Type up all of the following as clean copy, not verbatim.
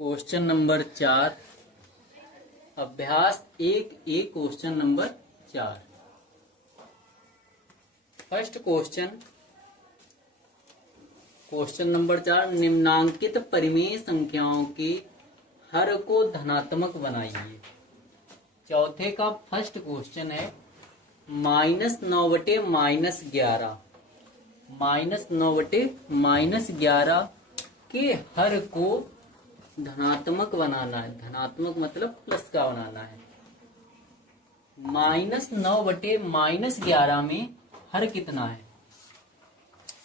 Question number 4 अभ्यास 1A question number 4। First question number 4 निम्नांकित परिमेय संख्याओं के हर को धनात्मक बनाइए। चौथे का फर्स्ट क्वेश्चन है -9/-11 -9/-11 के हर को धनात्मक बनाना है। धनात्मक मतलब प्लस का बनाना है। -9/-11 में हर कितना है?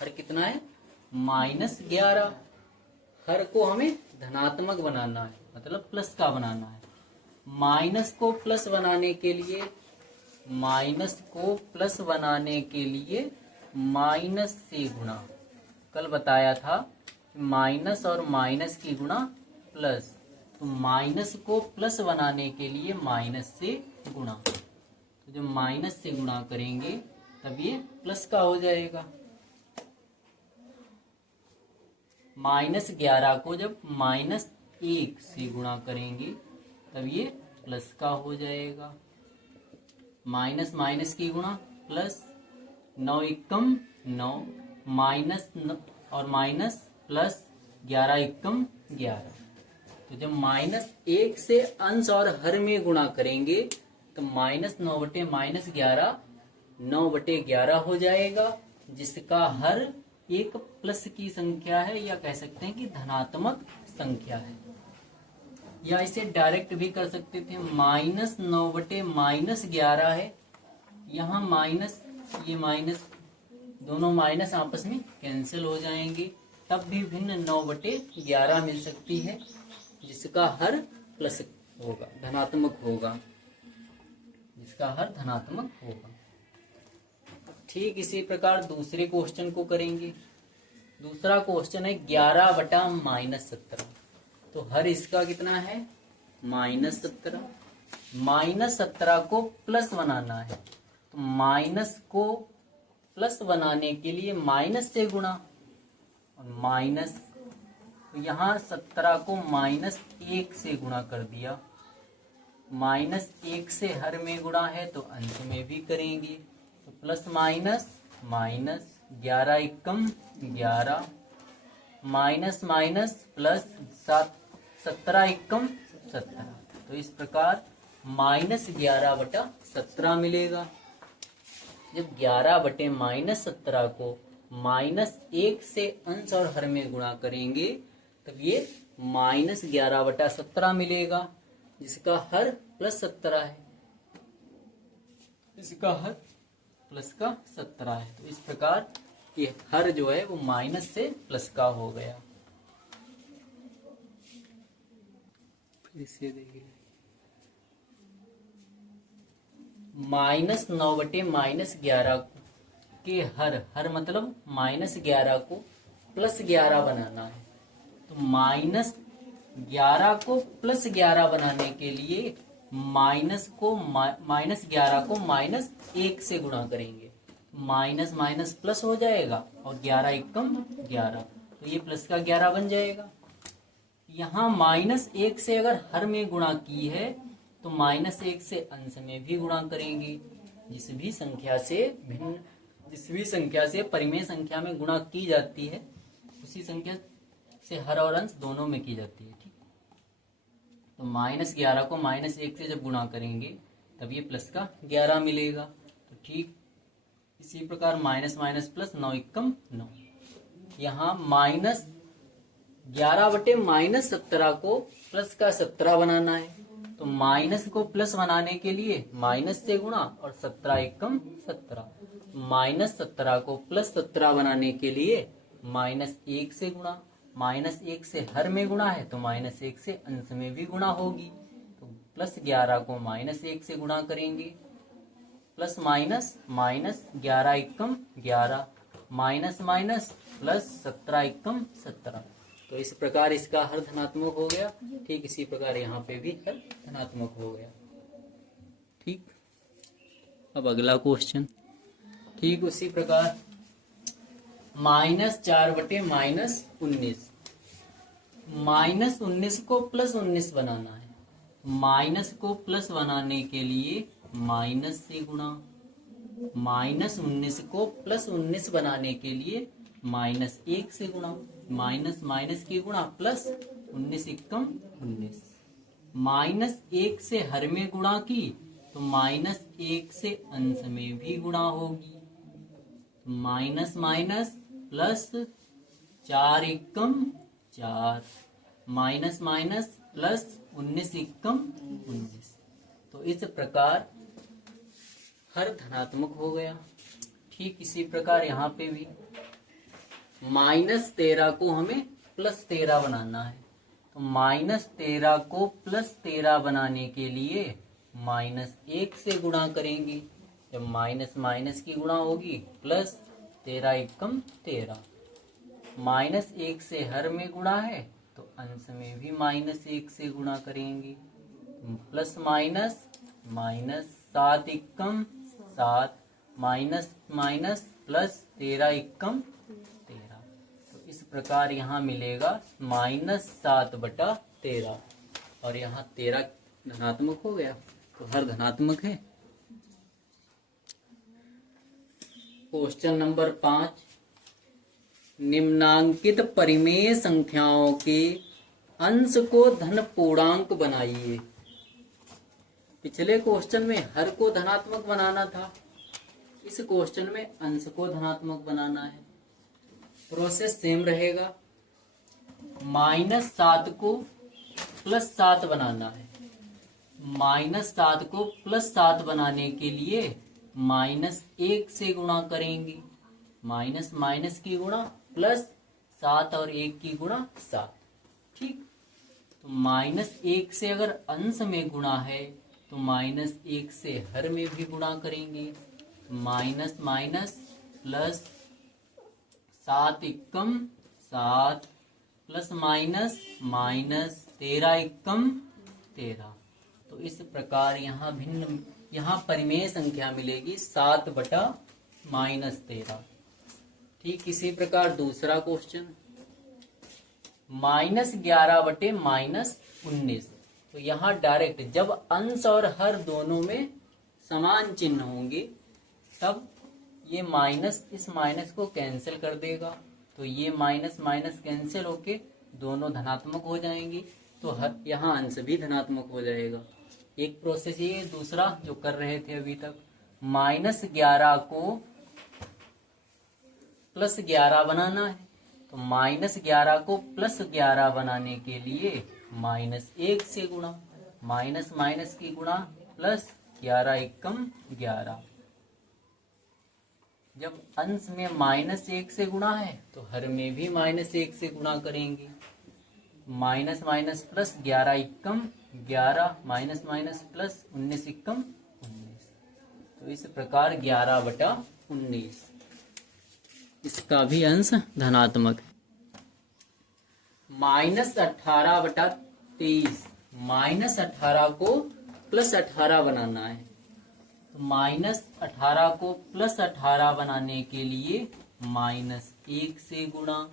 हर कितना है? -11। हर को हमें धनात्मक बनाना है, मतलब प्लस का बनाना है। माइनस को प्लस बनाने के लिए माइनस से गुणा। कल बताया था माइनस और माइनस की गुणा प्लस, तो माइनस को प्लस बनाने के लिए माइनस से गुणा। तो जब माइनस से गुणा करेंगे तब ये प्लस का हो जाएगा। -11 को जब -1 से गुणा करेंगे तब ये प्लस का हो जाएगा। माइनस माइनस की गुणा प्लस, 9 एकम 9, माइनस और माइनस प्लस, 11 एकम 11। तो जब -1 से अंश और हर में गुणा करेंगे तो -9/-11 9/11 हो जाएगा, जिसका हर एक प्लस की संख्या है, या कह सकते हैं कि धनात्मक संख्या है। या इसे डायरेक्ट भी कर सकते थे। -9/-11 है, यहाँ माइनस, ये माइनस, दोनों माइनस आपस में कैंसिल हो जाएंगे, तब भी भिन्न 9/11 मिल सकती है, जिसका हर प्लस होगा, धनात्मक होगा, जिसका हर धनात्मक होगा। ठीक इसी प्रकार दूसरे क्वेश्चन को करेंगे। दूसरा क्वेश्चन है 11/-17। तो हर इसका कितना है? -17। -17 को प्लस बनाना है, तो माइनस को प्लस बनाने के लिए माइनस से गुणा, और माइनस, तो यहाँ 17 को -1 से गुणा कर दिया। -1 से हर में गुणा है तो अंश में भी करेंगे, तो प्लस माइनस माइनस, 11 एकम 11, माइनस माइनस प्लस, 17 एकम 17। तो इस प्रकार -11/17 मिलेगा। जब 11/-17 को -1 से अंश और हर में गुणा करेंगे तब ये -11/17 मिलेगा, जिसका हर +17 है। इसका हर प्लस का 17 है। तो इस प्रकार ये हर जो है वो माइनस से प्लस का हो गया। फिर से देखिए, -9/-11 के हर मतलब -11 को +11 बनाना है। तो -11 को +11 बनाने के लिए -11 को -1 से गुणा करेंगे, माइनस माइनस प्लस हो जाएगा, और 11 एकम 11, तो ये प्लस का 11 बन जाएगा। यहाँ -1 से अगर हर में गुणा की है तो -1 से अंश में भी गुणा करेंगे। जिस भी संख्या से परिमेय संख्या में गुणा की जाती है, उसी संख्या से हर और अंश दोनों में की जाती है। ठीक, तो -11 को -1 से जब गुणा करेंगे तब ये प्लस का 11 मिलेगा। तो ठीक इसी प्रकार माइनस माइनस प्लस, 9 एकम 9। यहाँ -11/-17 को प्लस का 17 बनाना है, तो माइनस को प्लस बनाने के लिए माइनस से गुणा, और 17 एकम 17। -17 को +17 बनाने के लिए -1 से गुणा, -1 से हर में गुणा है तो -1 से अंश में भी गुणा होगी, तो +11 को -1 से गुणा करेंगे, प्लस माइनस माइनस, 11 एकम 11, माइनस माइनस प्लस, 17 एकम 17। तो इस प्रकार इसका हर धनात्मक हो गया। ठीक इसी प्रकार यहाँ पे भी हर धनात्मक हो गया। ठीक, अब अगला क्वेश्चन ठीक उसी प्रकार -4/-19। -19 को +19 बनाना है। माइनस को प्लस बनाने के लिए माइनस से गुणा, -19 को +19 बनाने के लिए -1 से गुणा, माइनस माइनस की गुणा प्लस 19 एकम 19, -1 से हर में गुणा की तो -1 से अंश में भी गुणा होगी, माइनस माइनस प्लस 4 एकम 4, माइनस माइनस प्लस 19 एकम 19। तो इस प्रकार हर धनात्मक हो गया। ठीक इसी प्रकार यहाँ पे भी -13 को हमें +13 बनाना है। तो -13 को +13 बनाने के लिए -1 से गुणा करेंगे। जब माइनस माइनस की गुणा होगी प्लस 13 एकम 13, -1 से हर में गुणा है तो अंश में भी -1 से गुणा करेंगे, प्लस माइनस माइनस 7 एकम 7, माइनस माइनस प्लस 13 एकम 13। तो इस प्रकार यहाँ मिलेगा -7/13 और यहाँ 13 धनात्मक हो गया, तो हर धनात्मक है। क्वेश्चन नंबर 5, निम्नांकित परिमेय संख्याओं के अंश को धन पूर्णांक बनाइए। पिछले क्वेश्चन में हर को धनात्मक बनाना था, इस क्वेश्चन में अंश को धनात्मक बनाना है। प्रोसेस सेम रहेगा। -7 को +7 बनाना है। -7 को +7 बनाने के लिए -1 से गुणा करेंगे, माइनस माइनस की गुणा प्लस 7 और 1 की गुणा 7। ठीक, तो -1 से अगर अंश में गुणा है तो -1 से हर में भी गुणा करेंगे, माइनस माइनस प्लस 7 एकम 7 प्लस माइनस माइनस 13 एकम 13। तो इस प्रकार यहाँ परिमेय संख्या मिलेगी 7/-13। ठीक इसी प्रकार दूसरा क्वेश्चन, -11/-19। तो यहाँ डायरेक्ट जब अंश और हर दोनों में समान चिन्ह होंगे तब ये माइनस इस माइनस को कैंसिल कर देगा, तो ये माइनस माइनस कैंसिल होके दोनों धनात्मक हो जाएंगे, तो यहाँ अंश भी धनात्मक हो जाएगा। एक प्रोसेस ये, दूसरा जो कर रहे थे अभी तक, -11 को +11 बनाना है। तो -11 को +11 बनाने के लिए -1 से गुणा, माइनस माइनस की गुणा प्लस 11 एकम 11। जब अंश में -1 से गुणा है तो हर में भी -1 से गुणा करेंगे, माइनस माइनस प्लस 11 एकम 11, माइनस माइनस प्लस 19 एकम 19। तो इस प्रकार 11/19 इसका भी अंश धनात्मक है। -18/23, -18 को +18 बनाना है। तो -18 को +18 बनाने के लिए -1 से गुणा,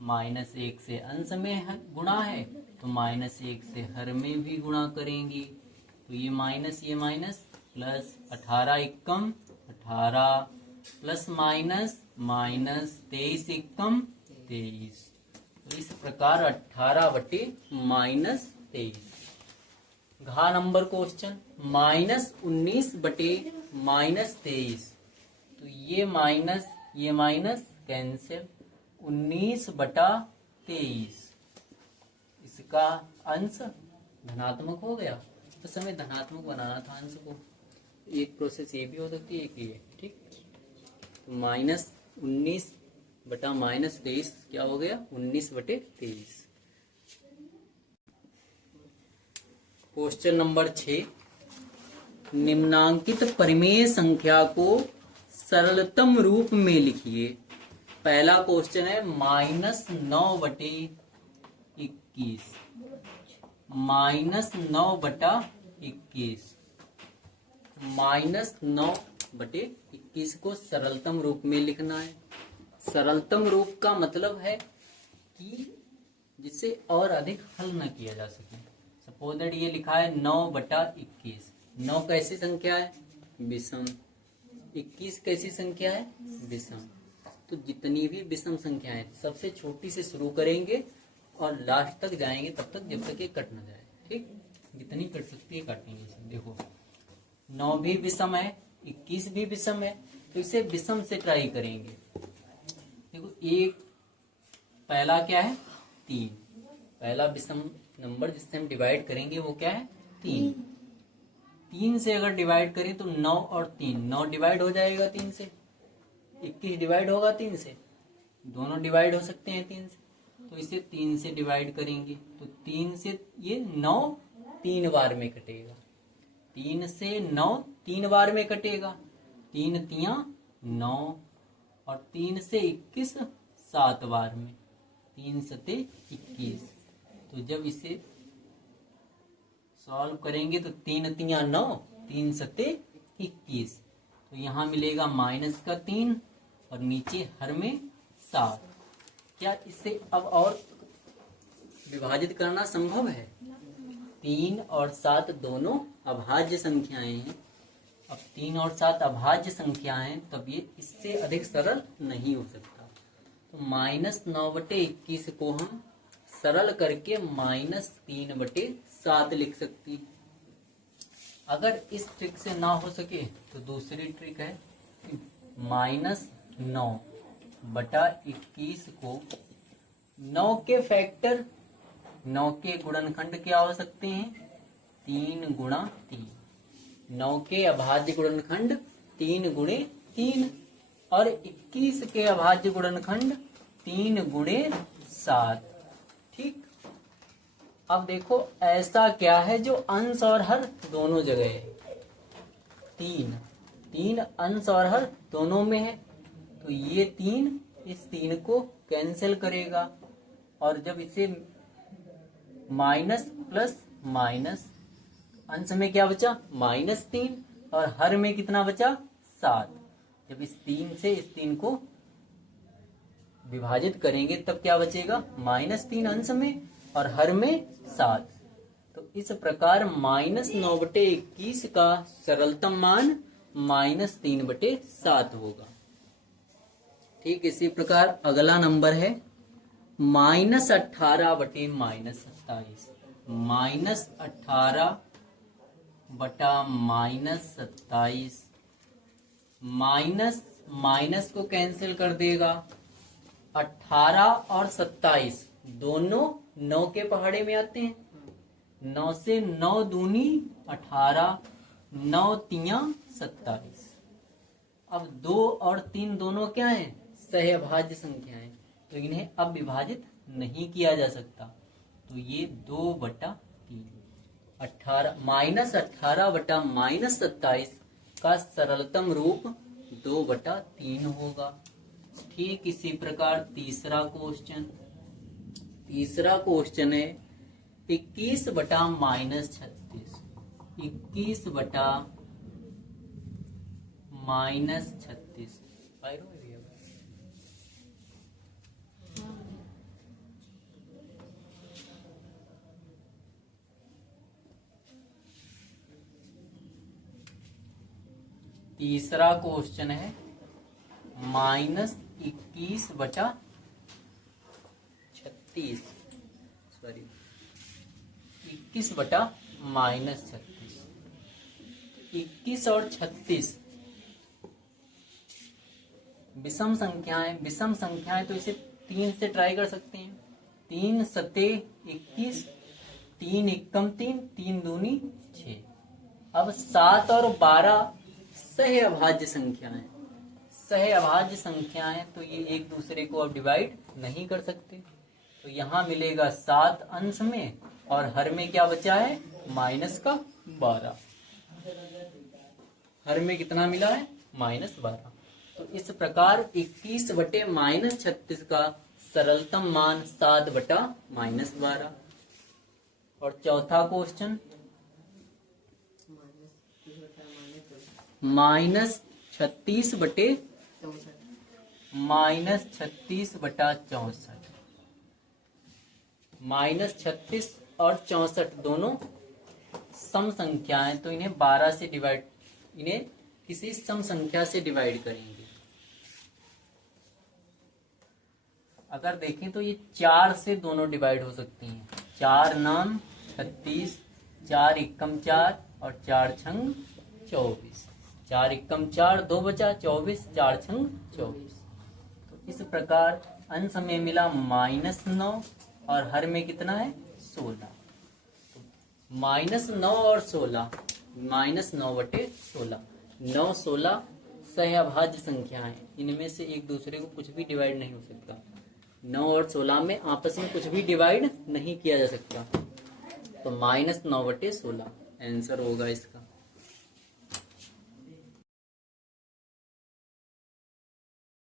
-1 से अंश में गुणा है तो -1 से हर में भी गुणा करेंगे, तो ये माइनस प्लस 18 एकम 18 प्लस माइनस माइनस 23 एकम 23। तो इस प्रकार 18/-23। घ नंबर क्वेश्चन, -19/-23। तो ये माइनस कैंसिल, 19/23 इसका अंश धनात्मक हो गया। तो समय धनात्मक बनाना था अंश को। एक प्रोसेस ये भी हो सकती है, एक ये। ठीक, तो -19/-23 क्या हो गया, 19/23। क्वेश्चन नंबर 6, निम्नांकित परिमेय संख्या को सरलतम रूप में लिखिए। पहला क्वेश्चन है -9/21, -9/21, -9/21 को सरलतम रूप में लिखना है। सरलतम रूप का मतलब है कि जिससे और अधिक हल न किया जा सके। सपोज दैट ये लिखा है 9/21। 9 कैसी संख्या है? विषम। 21 कैसी संख्या है? विषम। तो जितनी भी विषम संख्याएं सबसे छोटी से शुरू करेंगे और लास्ट तक जाएंगे, तब तक जब तक ये कट न जाए। ठीक, जितनी कट सकती है काटेंगे इसे। देखो 9 भी विषम है, 21 भी विषम है, तो इसे विषम से ट्राई करेंगे। देखो एक पहला क्या है? 3। पहला विषम नंबर जिससे हम डिवाइड करेंगे वो क्या है? 3। 3 से अगर डिवाइड करें तो 9 और 3, 9 डिवाइड हो जाएगा 3 से, 21 डिवाइड होगा 3 से, दोनों डिवाइड हो सकते हैं 3 से। तो इसे 3 से डिवाइड करेंगे तो 3 से ये 9 3 बार में कटेगा। 3 से 9 3 बार में कटेगा। 3 तियां 9 और 3 से 21 7 बार में। 3 सते 21। तो जब इसे सॉल्व करेंगे तो 3 तियां 9, 3 सते 21। तो यहाँ मिलेगा माइनस का 3 और नीचे हर में 7। क्या इससे अब और विभाजित करना संभव है? 3 और 7 दोनों अभाज्य संख्याएं हैं। अब 3 और 7 अभाज्य संख्याएं, तब ये इससे अधिक सरल नहीं हो सकता। तो -9/21 को हम सरल करके -3/7 लिख सकती। अगर इस ट्रिक से ना हो सके तो दूसरी ट्रिक है। -9/21 को 9 के फैक्टर, 9 के गुणनखंड क्या हो सकते हैं? 3 गुणा 3। 9 के अभाज्य गुणनखंड 3 गुणे 3 और 21 के अभाज्य गुणनखंड 3 गुणे 7। ठीक, अब देखो ऐसा क्या है जो अंश और हर दोनों जगह है? 3 अंश और हर दोनों में है, तो ये 3 इस 3 को कैंसिल करेगा। और जब इसे माइनस प्लस माइनस, अंश में क्या बचा? -3 और हर में कितना बचा? 7। जब इस 3 से इस 3 को विभाजित करेंगे तब क्या बचेगा? -3 अंश में और हर में 7। तो इस प्रकार -9/21 का सरलतम मान -3/7 होगा। ठीक, इसी प्रकार अगला नंबर है -18/-27। -18/-27 माइनस माइनस को कैंसिल कर देगा। 18 और 27 दोनों 9 के पहाड़े में आते हैं। 9 से 9 दूनी 18, 9 तियां 27। अब 2 और 3 दोनों क्या हैं? सहअभाज्य संख्याएं, तो इन्हें अब विभाजित नहीं किया जा सकता। तो ये 2/3 -18/-27 का सरलतम रूप 2/3 होगा। ठीक इसी प्रकार तीसरा क्वेश्चन है 21/-36। 21/-36 तीसरा क्वेश्चन है -21/-36 सॉरी 21/-36। 21 और 36 विषम संख्याएं तो इसे 3 से ट्राई कर सकते हैं। 3 सते 21, 3 एकम 3, 3 दूनी 6। अब 7 और 12 सहअभाज्य संख्याएं तो ये एक दूसरे को अब डिवाइड नहीं कर सकते। तो यहाँ मिलेगा 7 अंश में और हर में क्या बचा है? -12। हर में कितना मिला है? -12। तो इस प्रकार 21/-36 का सरलतम मान 7/-12। और चौथा क्वेश्चन -36/-64। -36 और 64 दोनों सम संख्या है, तो इन्हें 12 से डिवाइड, इन्हें किसी सम संख्या से डिवाइड करेंगे। अगर देखें तो ये 4 से दोनों डिवाइड हो सकती हैं। 4 9 36, 4 एकम 4 और 4 छंग 24। 4 एकम 4, 2 बचा 24, 4 छंग 24। तो इस प्रकार अंश में मिला -9 और हर में कितना है 16। तो -9 और 16, -9/16, 9 16 सहअभाज्य संख्या है, इनमें से एक दूसरे को कुछ भी डिवाइड नहीं हो सकता। 9 और 16 में आपस में कुछ भी डिवाइड नहीं किया जा सकता, तो -9/16 आंसर होगा इसका।